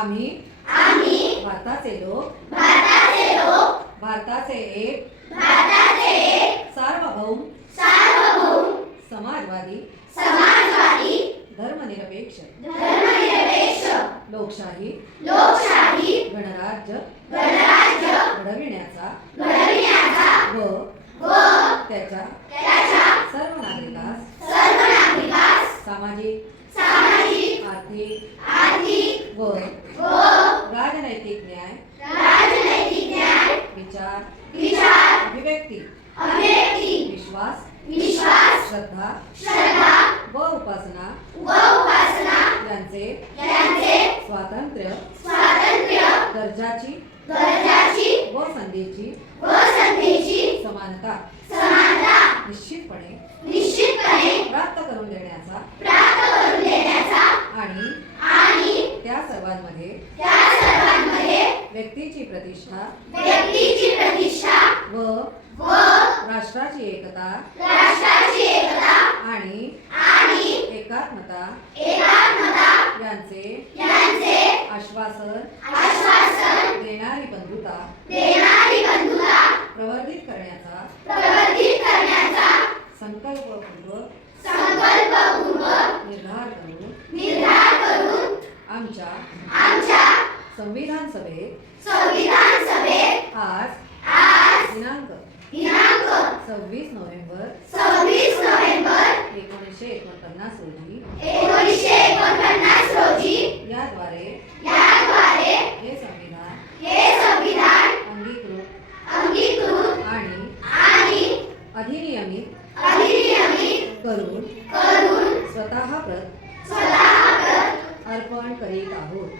आम्ही भारताचे लोक भारताचे एक सार्वभौम समाजवादी धर्मनिरपेक्ष लोकशाही गणराज्य घडविण्याचा व त्याच्या सर्व नागरिकास सामाजिक आर्थिक व राजनैतिक न्याय विचार अभिव्यक्ती विश्वास श्रद्धा व उपासना यांचे स्वातंत्र्य दर्जाची व संधीची समानता निश्चितपणे प्राप्त करून देण्याचा आणि त्या सर्वांमध्ये व्यक्तीची प्रतिष्ठा व राष्ट्राची एकता आणि एकात्मता यांचे आश्वासन देणारी बंधुता प्रवर्धित करण्याचा संकल्पपूर्वक निर्धार करून आमच्या संविधान सभेत आज दिनांक 26 नोव्हेंबर 1949 रोजी याद्वारे हे संविधान अंगीकृत आणि अधिनियमित करून स्वतः प्रत अर्पण करीत आहोत।